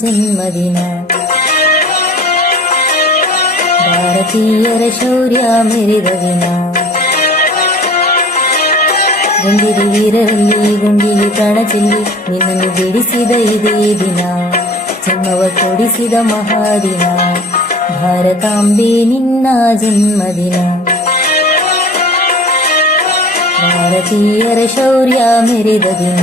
ಜನ್ಮದಿನ. ಭಾರತೀಯರ ಶೌರ್ಯ ಮೆರೆದ ದಿನ. ಗಂಡಿರಿ ವೀರರಲ್ಲಿ ಗುಂಡಿಗೆ ಪ್ರಾಣ ಚೆಲ್ಲಿ ನಿನ್ನನ್ನು ಬಿಡಿಸಿದ ಇದೇ ದಿನ. ಜನ್ಮವ ಕೊಡಿಸಿದ ಮಹಾದಿನ. ಭಾರತಾಂಬೆ ನಿನ್ನ ಜನ್ಮದಿನ. ಭಾರತೀಯರ ಶೌರ್ಯ ಮೆರೆದ ದಿನ.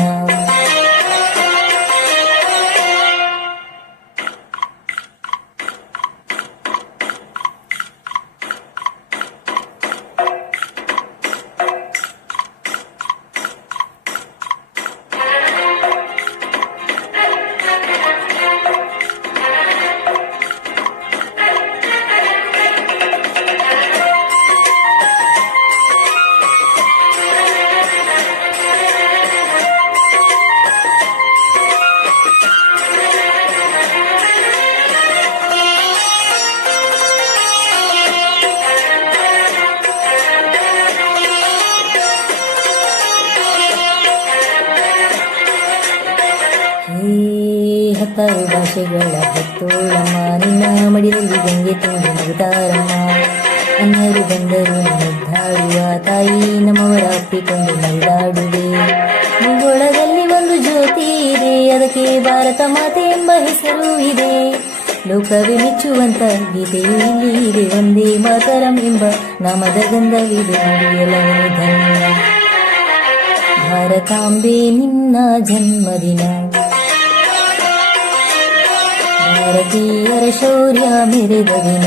ಹತ್ತಾರು ಭಾಷೆಗಳ ಹತ್ತೋಳಮ್ಮ ನಿನ್ನ ಮಡಿಲಲ್ಲಿ ಗಂಗೆ ತುಂಬಿ ನಗುತ್ತಾರಮ್ಮ. ಅನ್ಯರು ಬಂದರು ಮುದ್ದಾಡುವ ತಾಯಿ ನಮ್ಮವರ ಅಪ್ಪಿಕೊಂಡು ನಲಿದಾಡುವೆ. ಭೂಗೋಳದಲ್ಲಿ ಒಂದು ಜ್ಯೋತಿ ಇದೆ, ಅದಕ್ಕೆ ಭಾರತ ಮಾತೆ ಎಂಬ ಹೆಸರು ಇದೆ. ಲೋಕವೇ ಮೆಚ್ಚುವಂತ ಗೀತೆಯು ಇಲ್ಲಿ ಇದೆ. ಒಂದೇ ಮಾತರಂ ಎಂಬ ನಾಮದ ಗಂಧವಿದೆ. ನುಡಿಯಲವನು ಧನ್ಯ. ಭಾರತಾಂಬೆ ನಿನ್ನ ಜನ್ಮದಿನ. ಭಾರತೀಯರ ಶೌರ್ಯ ಮೆರೆದ ದಿನ.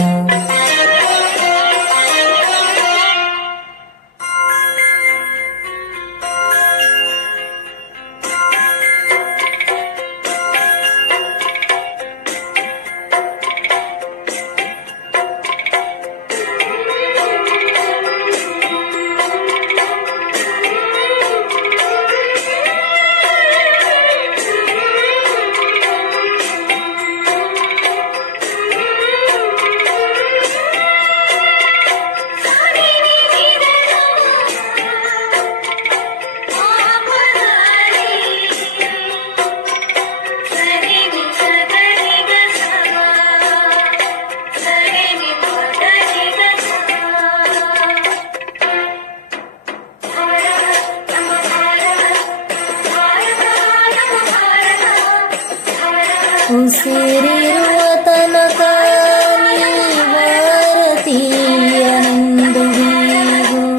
ಉಸಿರಿರುವ ತನಕ ನೀ ಭಾರತೀಯನೆಂದು ಬೀಗು.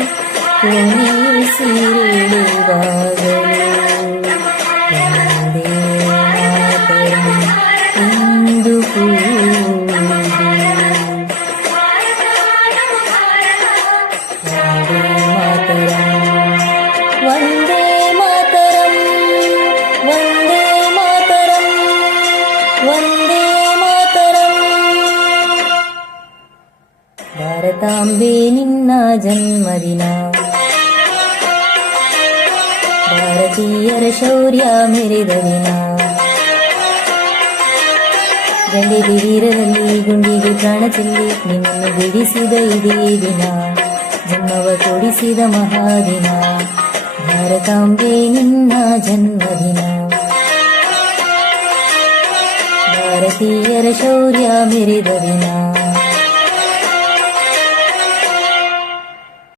ಕೊನೆಯುಸಿರಿಡುವಾಗಲೂ ವಂದೇ ಮಾತರಂ ಎಂದು ಕೂಗು. ವಂದೇ ಮಾತರಂ, ವಂದೇ ಮಾತರಂ, ವಂದೇ ಮಾತರಂ. ಭಾರತಾಂಬೆ ನಿನ್ನ ಜನ್ಮದಿನ. ಭಾರತೀಯರ ಶೌರ್ಯ ಮೆರೆದ ದಿನ. ಗಂಡಿರಿ ವೀರರಲ್ಲಿ ಗುಂಡಿಗೆ ಪ್ರಾಣ ಚೆಲ್ಲಿ ನಿನ್ನನ್ನು ಬಿಡಿಸಿದ ಇದೇ ದಿನ. ಜನ್ಮವ ಕೊಡಿಸಿದ ಮಹಾದಿನ. ಭಾರತಾಂಬೆ ನಿನ್ನ ಜನ್ಮದಿನ. ಭಾರತೀಯರ ಶೌರ್ಯ ಮೆರೆದ ದಿನ.